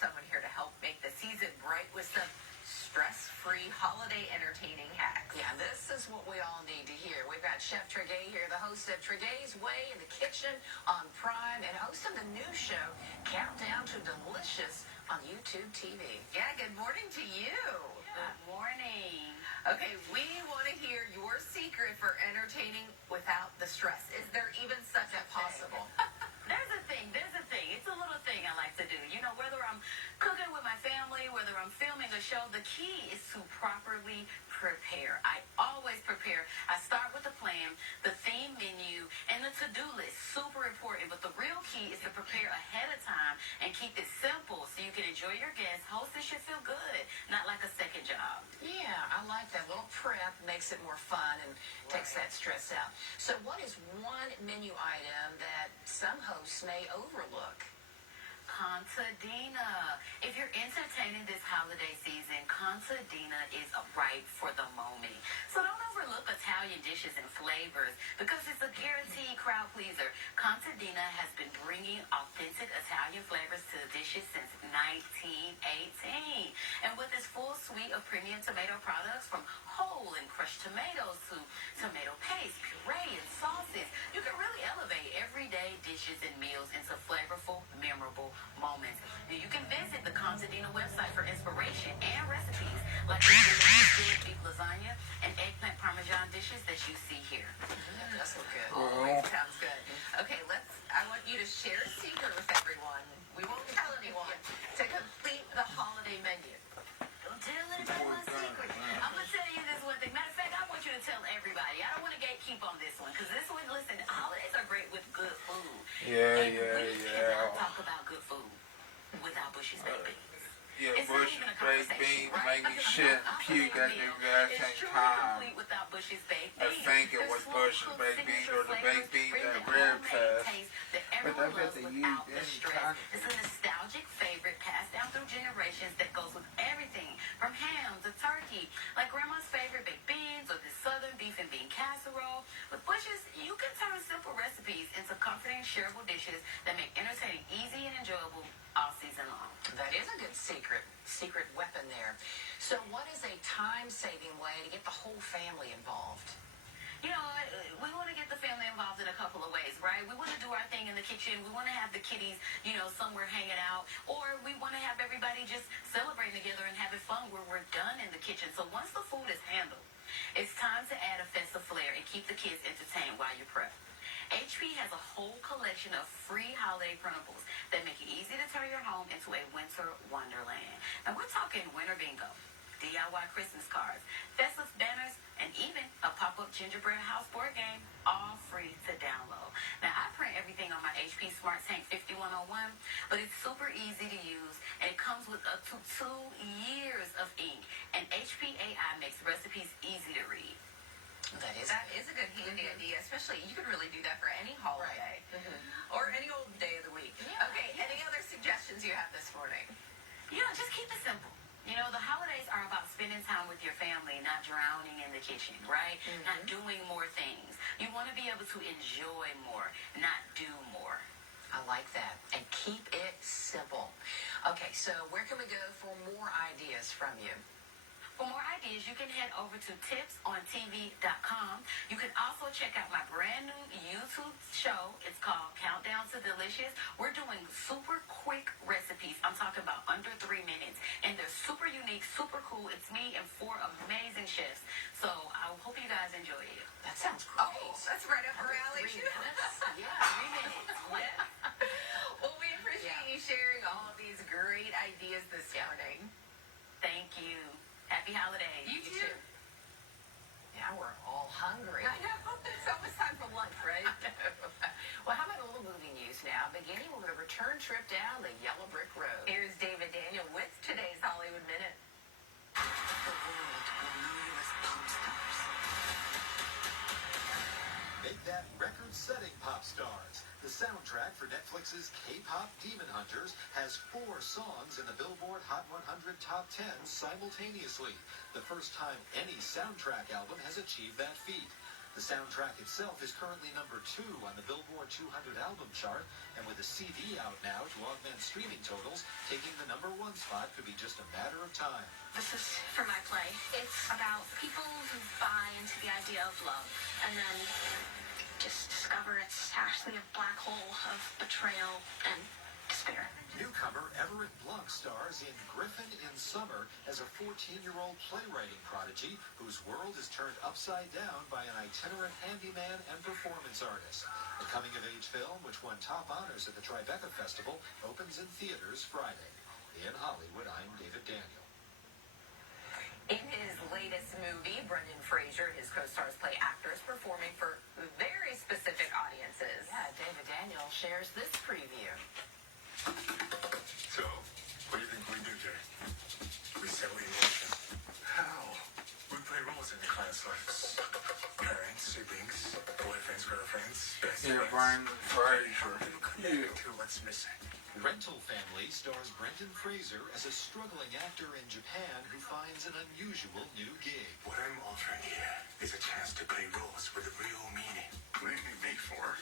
Someone here to help make the season bright with some stress-free holiday entertaining hacks. Yeah, this is what we all need to hear. We've got Chef Tregay here, the host of Tregay's Way in the Kitchen on Prime, and host of the new show, Countdown to Delicious on YouTube TV. Yeah, good morning to you. Good morning. Okay, we want to hear your secret for entertaining without the stress. Is there even such a Possible. There's a thing. properly prepare. I always prepare. I start with the plan, the theme menu, and the to-do list. Super important, but the real key is to prepare ahead of time and keep it simple so you can enjoy your guests. Hosting should feel good, not like a second job. Yeah, I like that. Little prep makes it more fun and takes that stress out. So what is one menu item that some hosts may overlook? Contadina. If you're entertaining this holiday season, Contadina is right for the moment. So don't overlook Italian dishes and flavors because it's a guaranteed crowd pleaser. Contadina has been bringing authentic Italian flavors to the dishes since 1918. And with its full suite of premium tomato products from whole and crushed tomatoes to tomato paste, puree, and sauces, you can really elevate everyday dishes and meals into flavorful, memorable moments. You can visit the Contadina website for inspiration and recipes like the delicious beef lasagna and eggplant parmesan dishes that you see here. That's so good. Always sounds good. Okay, I want you to share a secret with everyone. We won't tell anyone to complete the holiday menu. Don't tell anybody my secret. I'm going to tell you this one thing. Matter of fact, I want you to tell everybody. I don't want to gatekeep on this one because this one, listen, holidays are great with good food. We cannot talk about good food without Bush's baked beans. Yeah, It's Bush's not even a baked conversation, beans right? make me shit and puke at the exact It's same truly time. complete without Bush's baked I beans. think it Their was slow Bush's cooked baked beans signature or the baked flavors beans bring at the Rib homemade Fest. taste that But everyone that's what loves they without use the in stress. country. It's a nostalgic favorite passed down through generations that goes with everything from ham to turkey, like grandma's favorite baked beans or the southern beef and bean casserole. With Bush's, you can turn simple recipes into comforting, shareable dishes that make entertaining easy and enjoyable all season long. That is a good secret weapon there. So what is a time-saving way to get the whole family involved? You know, we want to get the family involved in a couple of ways, right? We want to do our thing in the kitchen. We want to have the kiddies, somewhere hanging out. Or we want to have everybody just celebrating together and having fun where we're done in the kitchen. So once the food is handled, it's time to add a festive flair and keep the kids entertained while you prep. HP has a whole collection of free holiday printables that make it easy to turn your home into a winter wonderland. Now we're talking winter bingo, DIY Christmas cards, festive banners, and even a pop-up gingerbread house board game, all free to download. Now I print everything on my HP Smart Tank 5101, but it's super easy to use and it comes with up to 2 years of ink. And HP AI makes recipes easy to read. That is a good handy idea, especially you could really do that for any holiday or any old day of the week. Yeah. Okay, any other suggestions you have this morning? Just keep it simple. The holidays are about spending time with your family, not drowning in the kitchen, right? Not doing more things. You want to be able to enjoy more, not do more. I like that. And keep it simple. Okay, so where can we go for more ideas from you? For more ideas, you can head over to tipsontv.com. You can also check out my brand new YouTube show. It's called Countdown to Delicious. We're doing super quick recipes. I'm talking about under 3 minutes. And they're super unique, super cool. It's me and 4 amazing chefs. So I hope you guys enjoy it. That sounds great. Oh, that's right up our alley. 3 minutes? Yeah, 3 minutes. Well, we appreciate you sharing all of these great ideas this morning. Thank you. Happy holidays. You too. Yeah, we're all hungry. I know. It's almost time for lunch, right? Well, how about a little movie news now? Beginning with a return trip down the Yellow Brick Road. Here's David Daniel with today's Hollywood Minute. The world will know you as pop stars. Make that record-setting pop stars. The soundtrack for Netflix's K-pop Demon Hunters has 4 songs in the Billboard Hot 100 Top 10 simultaneously, the first time any soundtrack album has achieved that feat. The soundtrack itself is currently number 2 on the Billboard 200 album chart, and with a CD out now to augment streaming totals, taking the number 1 spot could be just a matter of time. This is for my play. It's about people who buy into the idea of love and then just discover it's actually a black hole of betrayal and despair. Newcomer Everett Blunt stars in Griffin in Summer as a 14-year-old playwriting prodigy whose world is turned upside down by an itinerant handyman and performance artist. The coming-of-age film, which won top honors at the Tribeca Festival, opens in theaters Friday. In Hollywood, I'm David Daniel. In his latest movie, Brendan Fraser and his co-stars play actors performing for very specific audiences. Yeah, David Daniel shares this preview. So, what do you think we do here? We set we emotion. How? We play roles in the class like parents, siblings, boyfriends, girlfriends, best Yeah, friends. Brian Fraser. Yeah. To what's missing. Rental Family stars Brendan Fraser as a struggling actor in Japan who finds an unusual new gig. What I'm offering here is a chance to play roles with a real meaning. What do you need me for?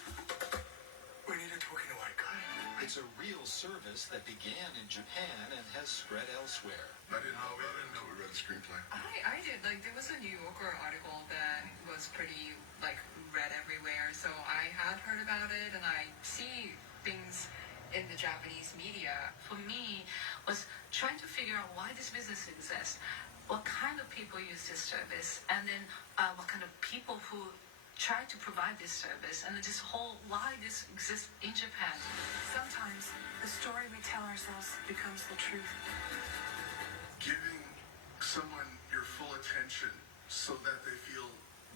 We need a token white guy. It's a real service that began in Japan and has spread elsewhere. I didn't know we read the screenplay. I did. Like, there was a New Yorker article that was pretty, like, read everywhere. So I had heard about it, and I see things in the Japanese media. For me, was trying to figure out why this business exists, what kind of people use this service, and then what kind of people who try to provide this service, and this whole why this exists in Japan. Sometimes the story we tell ourselves becomes the truth. Giving someone your full attention so that they feel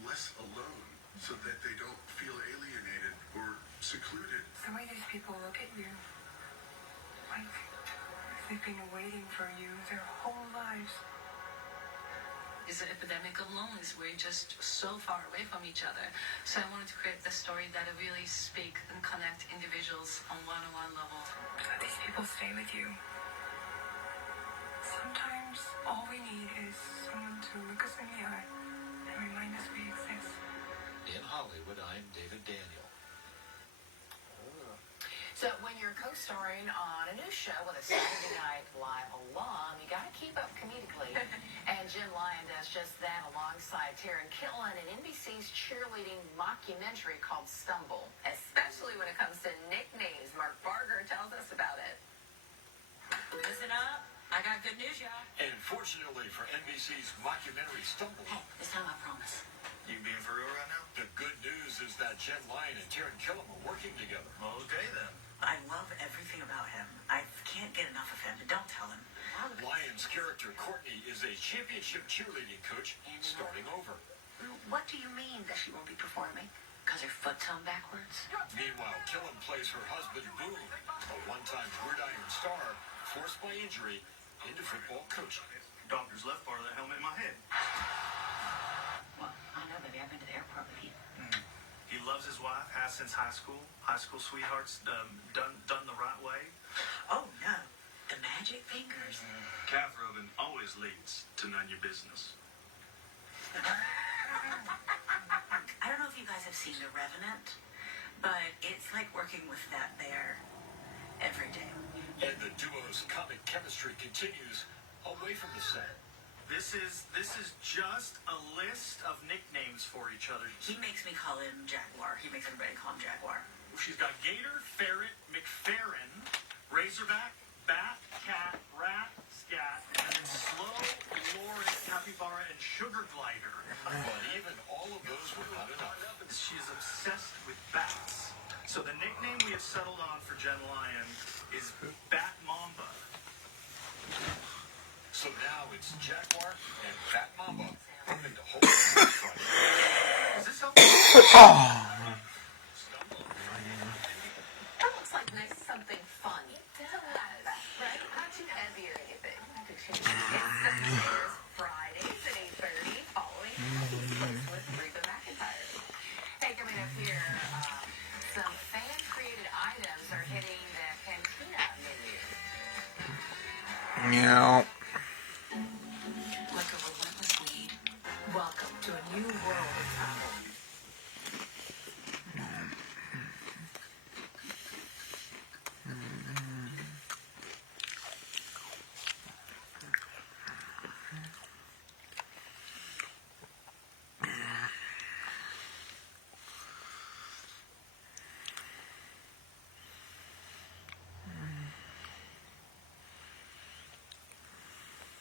less alone, so that they don't feel alienated or secluded. The way these people look at you, like they've been waiting for you their whole lives. It's an epidemic of loneliness. We're just so far away from each other. So I wanted to create the story that really speak and connect individuals on one-on-one level. Let these people stay with you. Sometimes all we need is someone to look us in the eye and remind us we exist. In Hollywood, I'm David Daniel. So when you're co-starring on a new show with a Saturday Night Live alum, you got to keep up comedically. And Jim Lyon does just that alongside Taron Killen in NBC's cheerleading mockumentary called Stumble, especially when it comes to nicknames. Mark Barger tells us about it. Listen up. I got good news, y'all. And fortunately for NBC's mockumentary Stumble, Hey, this time I promise. You being for real right now? the good news is that Jen Lyon and Taron Killen are working together. Okay then. I love everything about him. I can't get enough of him. Don't tell him. Lyon's character, Courtney, is a championship cheerleading coach starting over. What do you mean that she won't be performing? Because her foot's on backwards? Meanwhile, Killen plays her husband, Boone, a one-time gridiron star, forced by injury into football coaching. Doctor's left part of the helmet in my head. Well, I know, baby. I've been to the airport with you. He loves his wife, has since high school. High school sweethearts, done the right way. Oh, no. The magic fingers. Calf rubbing always leads to none your business. I don't know if you guys have seen The Revenant, but it's like working with that bear every day. And the duo's comic chemistry continues away from the set. This is just a list of nicknames for each other. He makes me call him Jaguar. He makes everybody call him Jaguar. She's got Gator, Ferret, McFerrin, Razorback, Bat, Cat, Rat, Scat, and then Slow, Lauren, Capybara, and Sugar Glider. But even all of those were not enough. She is obsessed with bats. So the nickname we have settled on for Jen Lyon is Bat Mamba. So now it's Jaguar and Bat Mamba hoping to hold on Friday. Is this helping? That looks like nice something fun to laugh at, right? Not too heavy or anything. It's Fridays at 8:30 following Close with Reba McEntire. Hey, coming up here, some fan-created items are hitting the Cantina menu. Yeah. Like a relentless weed. Welcome to a new world